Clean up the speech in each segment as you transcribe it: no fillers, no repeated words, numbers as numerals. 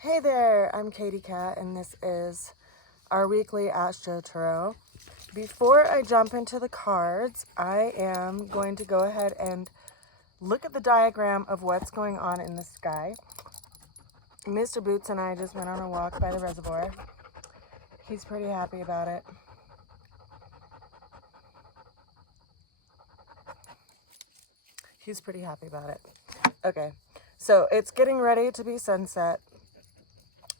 Hey there, I'm Katie Cat, and this is our weekly Astro Tarot. Before I jump into the cards, I am going to go ahead and look at the diagram of what's going on in the sky. Mr. Boots and I just went on a walk by the reservoir. He's pretty happy about it. Okay, so it's getting ready to be sunset.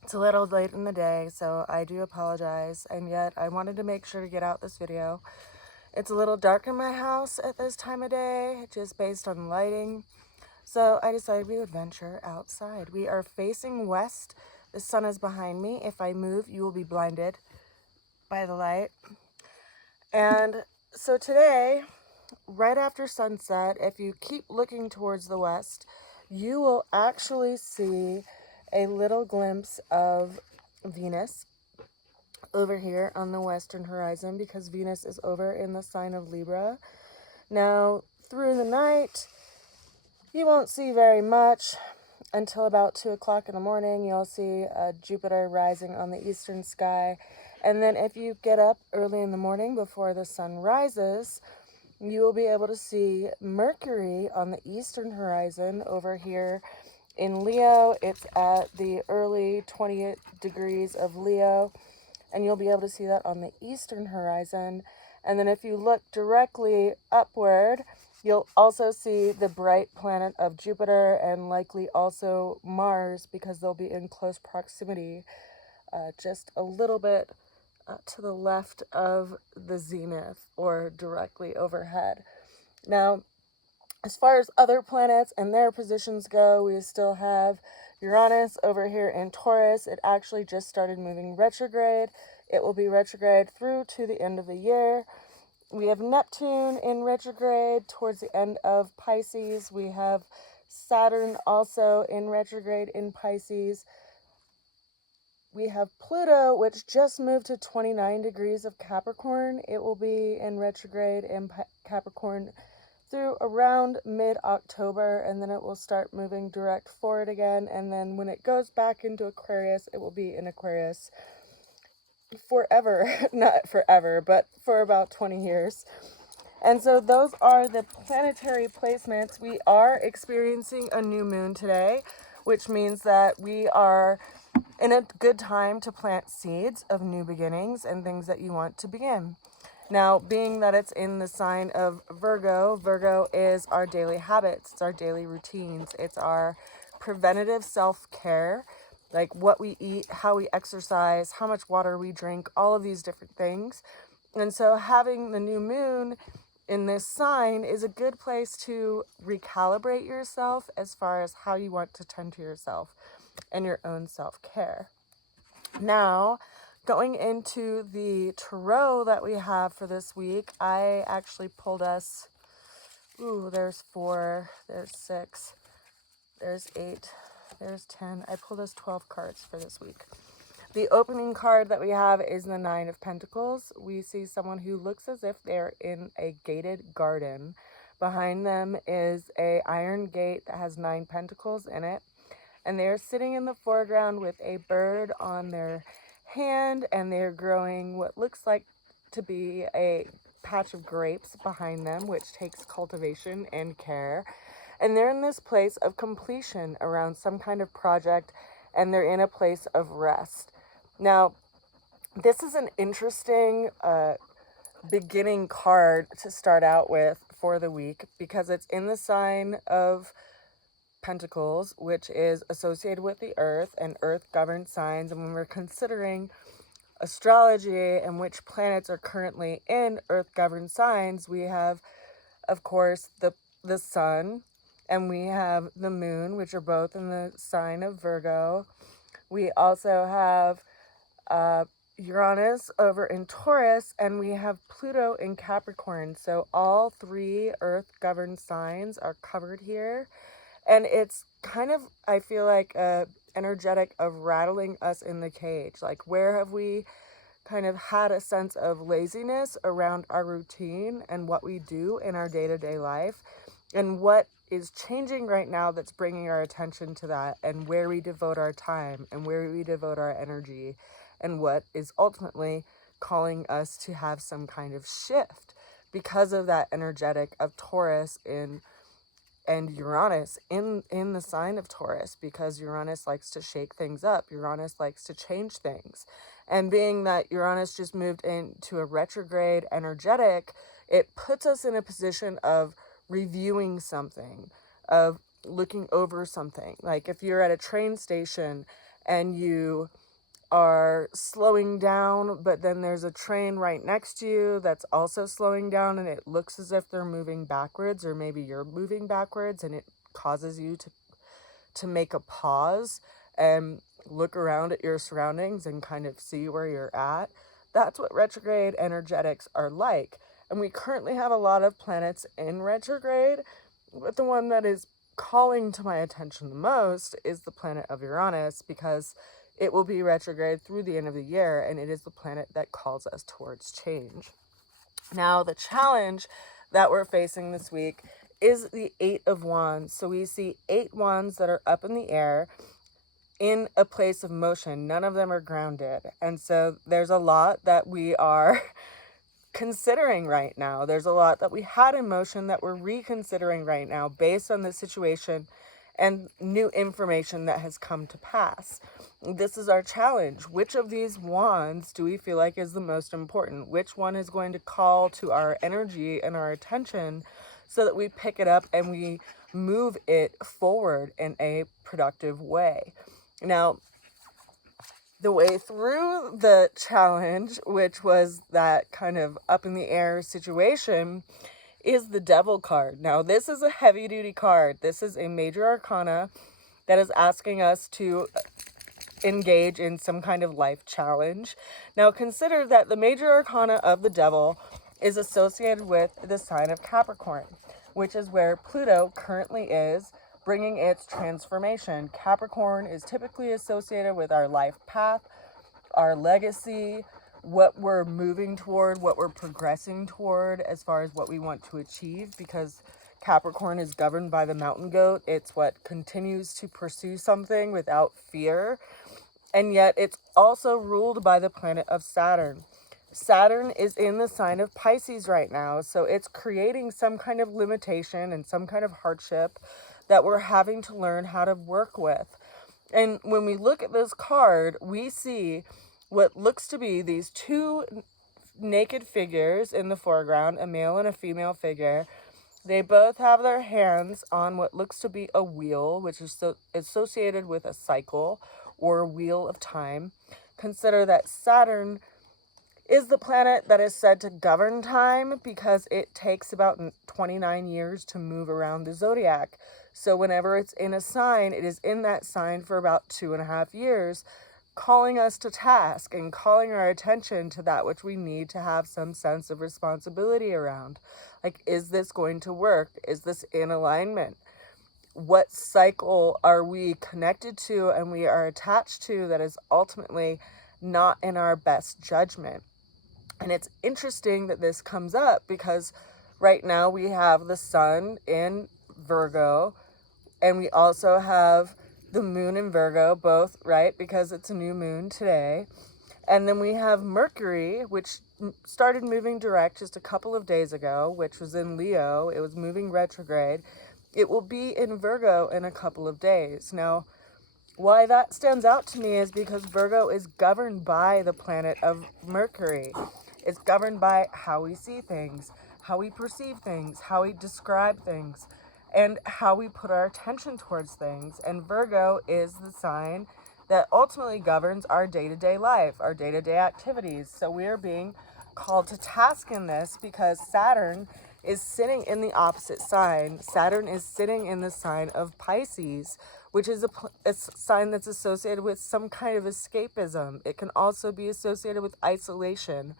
It's a little late in the day, so I do apologize, and yet I wanted to make sure to get out this video. It's a little dark in my house at this time of day, just based on lighting, so I decided we would venture outside. We are facing west. The sun is behind me. If I move, you will be blinded by the light. And so today, right after sunset, if you keep looking towards the west, you will actually see a little glimpse of Venus over here on the western horizon, because Venus is over in the sign of Libra. Now, through the night, you won't see very much until about 2 o'clock in the morning. You'll see Jupiter rising on the eastern sky. And then if you get up early in the morning before the sun rises, you will be able to see Mercury on the eastern horizon over here in Leo. It's at the early 20 degrees of Leo, and you'll be able to see that on the eastern horizon. And then if you look directly upward, you'll also see the bright planet of Jupiter, and likely also Mars, because they'll be in close proximity, just a little bit to the left of the zenith, or directly overhead. Now, as far as other planets and their positions go, we still have Uranus over here in Taurus. It actually just started moving retrograde. It will be retrograde through to the end of the year. We have Neptune in retrograde towards the end of Pisces. We have Saturn also in retrograde in Pisces. We have Pluto, which just moved to 29 degrees of Capricorn. It will be in retrograde in Capricorn through around mid-October, and then it will start moving direct forward again. And then when it goes back into Aquarius, it will be in Aquarius forever. Not forever, but for about 20 years. And so those are the planetary placements. We are experiencing a new moon today, which means that we are in a good time to plant seeds of new beginnings and things that you want to begin. Now, being that it's in the sign of Virgo, Virgo is our daily habits, it's our daily routines, it's our preventative self-care, like what we eat, how we exercise, how much water we drink, all of these different things. And so having the new moon in this sign is a good place to recalibrate yourself as far as how you want to tend to yourself and your own self-care. Now, going into the tarot that we have for this week, I actually pulled us, there's 4, there's 6, there's 8, there's 10. I pulled us 12 cards for this week. The opening card that we have is the 9 of Pentacles. We see someone who looks as if they're in a gated garden. Behind them is an iron gate that has 9 pentacles in it. And they're sitting in the foreground with a bird on their hand, and they're growing what looks like to be a patch of grapes behind them, which takes cultivation and care. And they're in this place of completion around some kind of project, and they're in a place of rest. Now, this is an interesting beginning card to start out with for the week, because it's in the sign of Pentacles, which is associated with the earth, and earth governs signs. And when we're considering astrology and which planets are currently in earth governed signs, we have, of course, the sun, and we have the moon, which are both in the sign of Virgo. We also have Uranus over in Taurus, and we have Pluto in Capricorn. So all 3 earth governed signs are covered here. And it's kind of, I feel like, energetic of rattling us in the cage. Like, where have we kind of had a sense of laziness around our routine and what we do in our day-to-day life? And what is changing right now that's bringing our attention to that, and where we devote our time and where we devote our energy, and what is ultimately calling us to have some kind of shift because of that energetic of Taurus and Uranus in the sign of Taurus, because Uranus likes to shake things up. Uranus likes to change things. And being that Uranus just moved into a retrograde energetic, it puts us in a position of reviewing something, of looking over something. Like if you're at a train station and you are slowing down, but then there's a train right next to you that's also slowing down, and it looks as if they're moving backwards, or maybe you're moving backwards, and it causes you to make a pause and look around at your surroundings and kind of see where you're at. That's what retrograde energetics are like. And we currently have a lot of planets in retrograde, but the one that is calling to my attention the most is the planet of Uranus, because it will be retrograde through the end of the year, and it is the planet that calls us towards change. Now, the challenge that we're facing this week is the 8 of Wands. So we see 8 wands that are up in the air in a place of motion. None of them are grounded. And so there's a lot that we are considering right now. There's a lot that we had in motion that we're reconsidering right now based on the situation and new information that has come to pass. This is our challenge. Which of these wands do we feel like is the most important? Which one is going to call to our energy and our attention so that we pick it up and we move it forward in a productive way? Now, the way through the challenge, which was that kind of up in the air situation, is the Devil card. Now, this is a heavy duty card. This is a major arcana that is asking us to engage in some kind of life challenge. Now, consider that the major arcana of the Devil is associated with the sign of Capricorn, which is where Pluto currently is, bringing its transformation. Capricorn is typically associated with our life path, our legacy, what we're moving toward, what we're progressing toward as far as what we want to achieve, because Capricorn is governed by the mountain goat. It's what continues to pursue something without fear. And yet it's also ruled by the planet of Saturn. Saturn is in the sign of Pisces right now, so it's creating some kind of limitation and some kind of hardship that we're having to learn how to work with. And when we look at this card, we see what looks to be these two naked figures in the foreground, a male and a female figure. They both have their hands on what looks to be a wheel, which is associated with a cycle or a wheel of time. Consider that Saturn is the planet that is said to govern time because it takes about 29 years to move around the zodiac. So whenever it's in a sign, it is in that sign for about 2.5 years, calling us to task and calling our attention to that which we need to have some sense of responsibility around. Like, is this going to work? Is this in alignment? What cycle are we connected to and we are attached to that is ultimately not in our best judgment? And it's interesting that this comes up because right now we have the sun in Virgo, and we also have the moon in Virgo, both, right? Because it's a new moon today. And then we have Mercury, which started moving direct just a couple of days ago, which was in Leo. It was moving retrograde. It will be in Virgo in a couple of days. Now, why that stands out to me is because Virgo is governed by the planet of Mercury. It's governed by how we see things, how we perceive things, how we describe things, and how we put our attention towards things. And Virgo is the sign that ultimately governs our day-to-day life, our day-to-day activities. So we are being called to task in this because Saturn is sitting in the opposite sign. Saturn is sitting in the sign of Pisces, which is a sign that's associated with some kind of escapism. It can also be associated with isolation,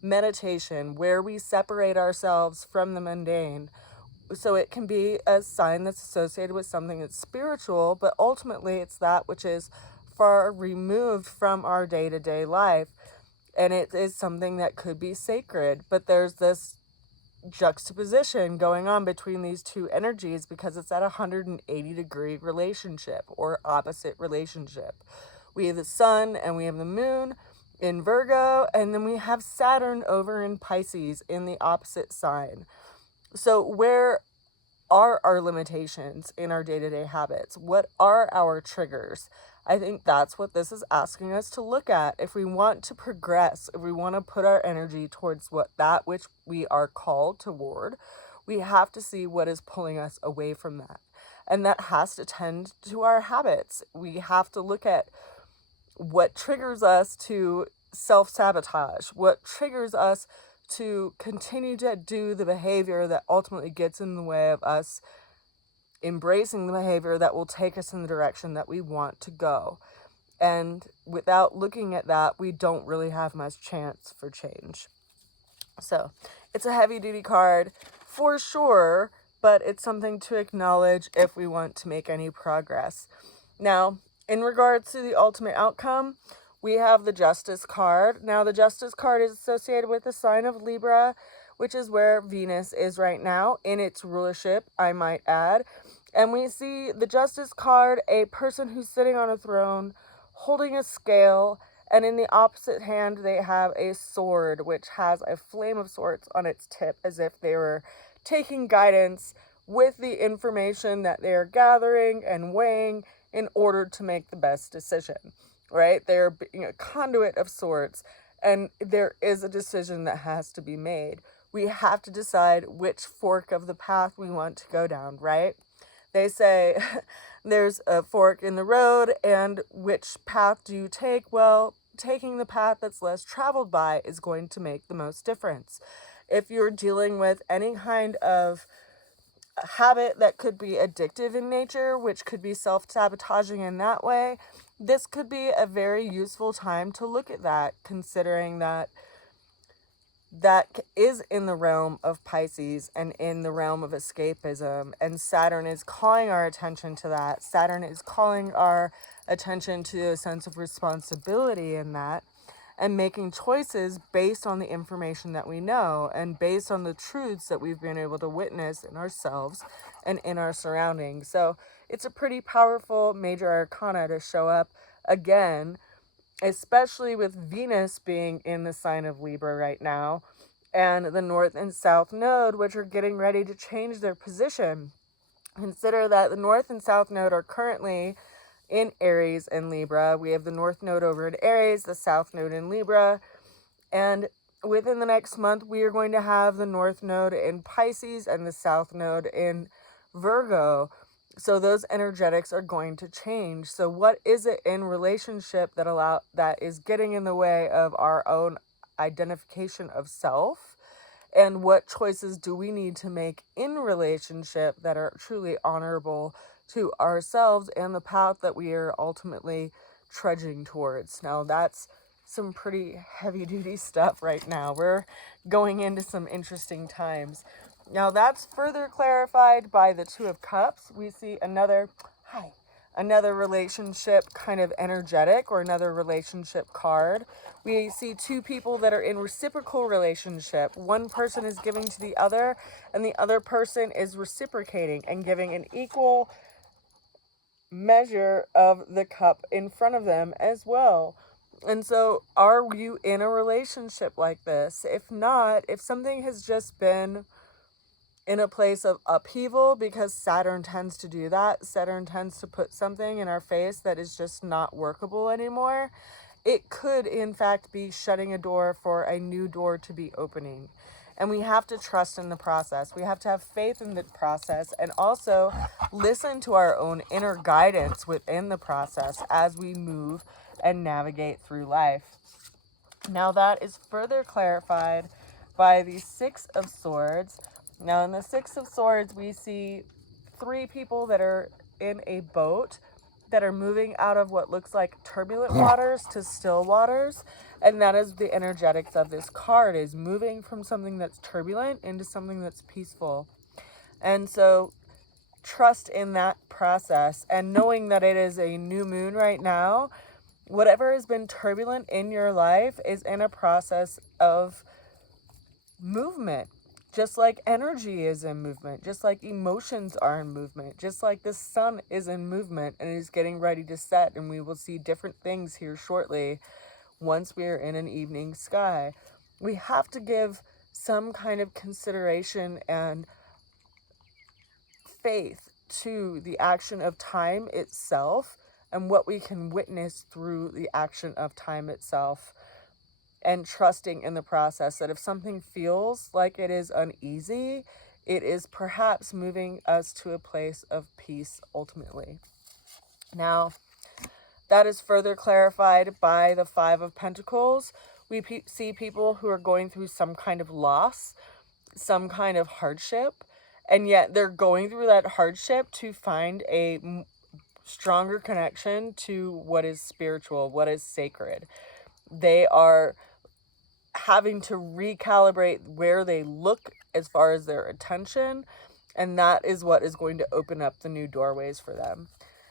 meditation, where we separate ourselves from the mundane. So it can be a sign that's associated with something that's spiritual, but ultimately it's that which is far removed from our day-to-day life. And it is something that could be sacred. But there's this juxtaposition going on between these two energies because it's at a 180-degree relationship or opposite relationship. We have the sun and we have the moon in Virgo, and then we have Saturn over in Pisces in the opposite sign. So where are our limitations in our day-to-day habits? What are our triggers? I think that's what this is asking us to look at. If we want to progress, if we want to put our energy towards that which we are called toward, we have to see what is pulling us away from that. And that has to tend to our habits. We have to look at what triggers us to self-sabotage, what triggers us to continue to do the behavior that ultimately gets in the way of us embracing the behavior that will take us in the direction that we want to go. And without looking at that, we don't really have much chance for change. So it's a heavy duty card for sure, but it's something to acknowledge if we want to make any progress. Now, in regards to the ultimate outcome, we have the Justice card. Now, the Justice card is associated with the sign of Libra, which is where Venus is right now in its rulership, I might add. And we see the Justice card, a person who's sitting on a throne, holding a scale, and in the opposite hand, they have a sword, which has a flame of swords on its tip, as if they were taking guidance with the information that they're gathering and weighing in order to make the best decision, right? They're being a conduit of sorts, and there is a decision that has to be made. We have to decide which fork of the path we want to go down, right? They say there's a fork in the road, and which path do you take? Well, taking the path that's less traveled by is going to make the most difference. If you're dealing with any kind of habit that could be addictive in nature, which could be self-sabotaging in that way, this could be a very useful time to look at that, considering that is in the realm of Pisces and in the realm of escapism, and Saturn is calling our attention to that. Saturn is calling our attention to a sense of responsibility in that, and making choices based on the information that we know and based on the truths that we've been able to witness in ourselves and in our surroundings. So it's a pretty powerful major arcana to show up again, especially with Venus being in the sign of Libra right now, and the North and South Node, which are getting ready to change their position. Consider that the North and South Node are currently in Aries and Libra. We have the North Node over in Aries, the South Node in Libra, and within the next month, we are going to have the North Node in Pisces and the South Node in Virgo. So those energetics are going to change. So what is it in relationship that is getting in the way of our own identification of self? And what choices do we need to make in relationship that are truly honorable to ourselves and the path that we are ultimately trudging towards? Now, that's some pretty heavy duty stuff right now. We're going into some interesting times. Now, that's further clarified by the Two of Cups. We see another relationship kind of energetic, or another relationship card. We see two people that are in reciprocal relationship. One person is giving to the other, and the other person is reciprocating and giving an equal measure of the cup in front of them as well. And so, are you in a relationship like this? If not, if something has just been in a place of upheaval, because Saturn tends to do that, Saturn tends to put something in our face that is just not workable anymore, it could in fact be shutting a door for a new door to be opening. And we have to trust in the process. We have to have faith in the process, and also listen to our own inner guidance within the process as we move and navigate through life. Now, that is further clarified by the Six of Swords. Now, in the Six of Swords, we see three people that are in a boat that are moving out of what looks like turbulent waters to still waters. And that is the energetics of this card, is moving from something that's turbulent into something that's peaceful. And so trust in that process, and knowing that it is a new moon right now, whatever has been turbulent in your life is in a process of movement. just like energy is in movement, just like emotions are in movement, just like the sun is in movement and is getting ready to set, and we will see different things here shortly once we are in an evening sky. We have to give some kind of consideration and faith to the action of time itself and what we can witness through the action of time itself, and trusting in the process that if something feels like it is uneasy, it is perhaps moving us to a place of peace ultimately. Now, that is further clarified by the Five of Pentacles. We see people who are going through some kind of loss, some kind of hardship, and yet they're going through that hardship to find a stronger connection to what is spiritual, what is sacred. They are having to recalibrate where they look as far as their attention, and that is what is going to open up the new doorways for them.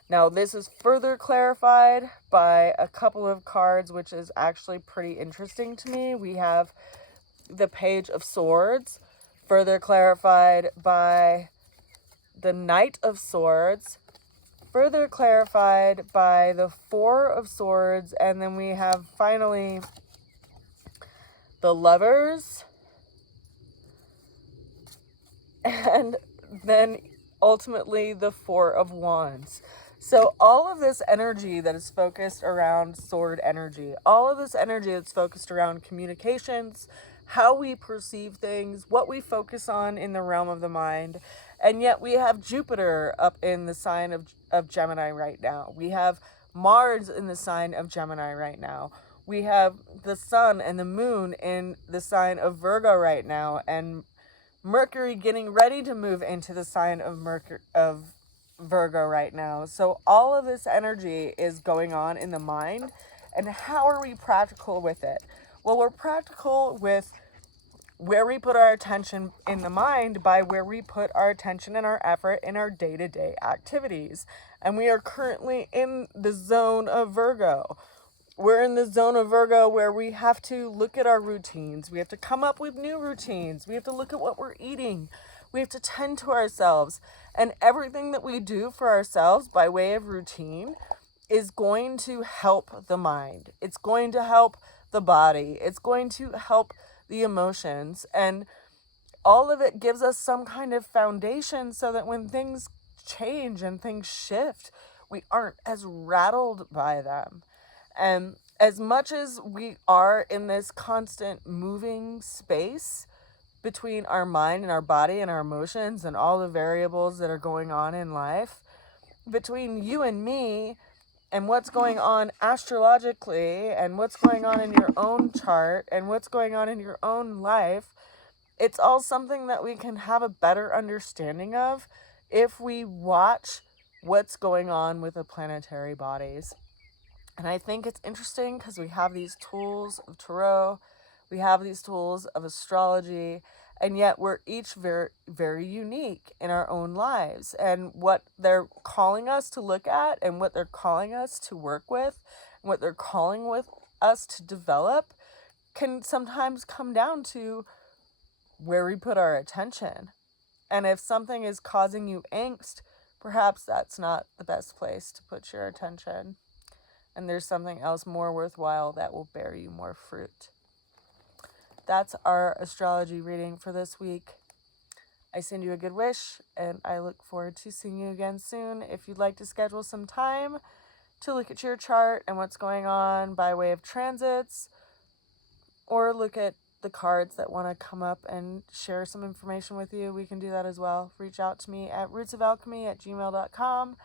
Now, this is further clarified by a couple of cards, which is actually pretty interesting to me. We have the Page of Swords, further clarified by the Knight of Swords, further clarified by the Four of Swords, and then we have finally the Lovers, and then ultimately the Four of Wands. So all of this energy that is focused around sword energy, all of this energy that's focused around communications, how we perceive things, what we focus on in the realm of the mind. And yet we have Jupiter up in the sign of Gemini right now. We have Mars in the sign of Gemini right now. We have the sun and the moon in the sign of Virgo right now, and Mercury getting ready to move into the sign of Virgo right now. So all of this energy is going on in the mind. And how are we practical with it? Well, we're practical with where we put our attention in the mind by where we put our attention and our effort in our day-to-day activities. And we are currently in the zone of Virgo. We're in the zone of Virgo where we have to look at our routines. We have to come up with new routines. We have to look at what we're eating. We have to tend to ourselves. And everything that we do for ourselves by way of routine is going to help the mind. It's going to help the body. It's going to help the emotions. And all of it gives us some kind of foundation so that when things change and things shift, we aren't as rattled by them. And as much as we are in this constant moving space between our mind and our body and our emotions and all the variables that are going on in life, between you and me and what's going on astrologically and what's going on in your own chart and what's going on in your own life, it's all something that we can have a better understanding of if we watch what's going on with the planetary bodies. And I think it's interesting because we have these tools of tarot, we have these tools of astrology, and yet we're each very, very unique in our own lives. And what they're calling us to look at and what they're calling us to work with, and what they're calling with us to develop can sometimes come down to where we put our attention. And if something is causing you angst, perhaps that's not the best place to put your attention. And there's something else more worthwhile that will bear you more fruit. That's our astrology reading for this week. I send you a good wish, and I look forward to seeing you again soon. If you'd like to schedule some time to look at your chart and what's going on by way of transits, or look at the cards that want to come up and share some information with you, we can do that as well. Reach out to me at rootsofalchemy@gmail.com.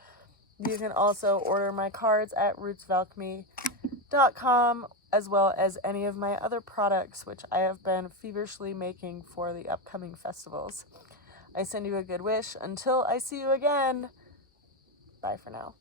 You can also order my cards at rootsofalchemy.com, as well as any of my other products, which I have been feverishly making for the upcoming festivals. I send you a good wish. Until I see you again, bye for now.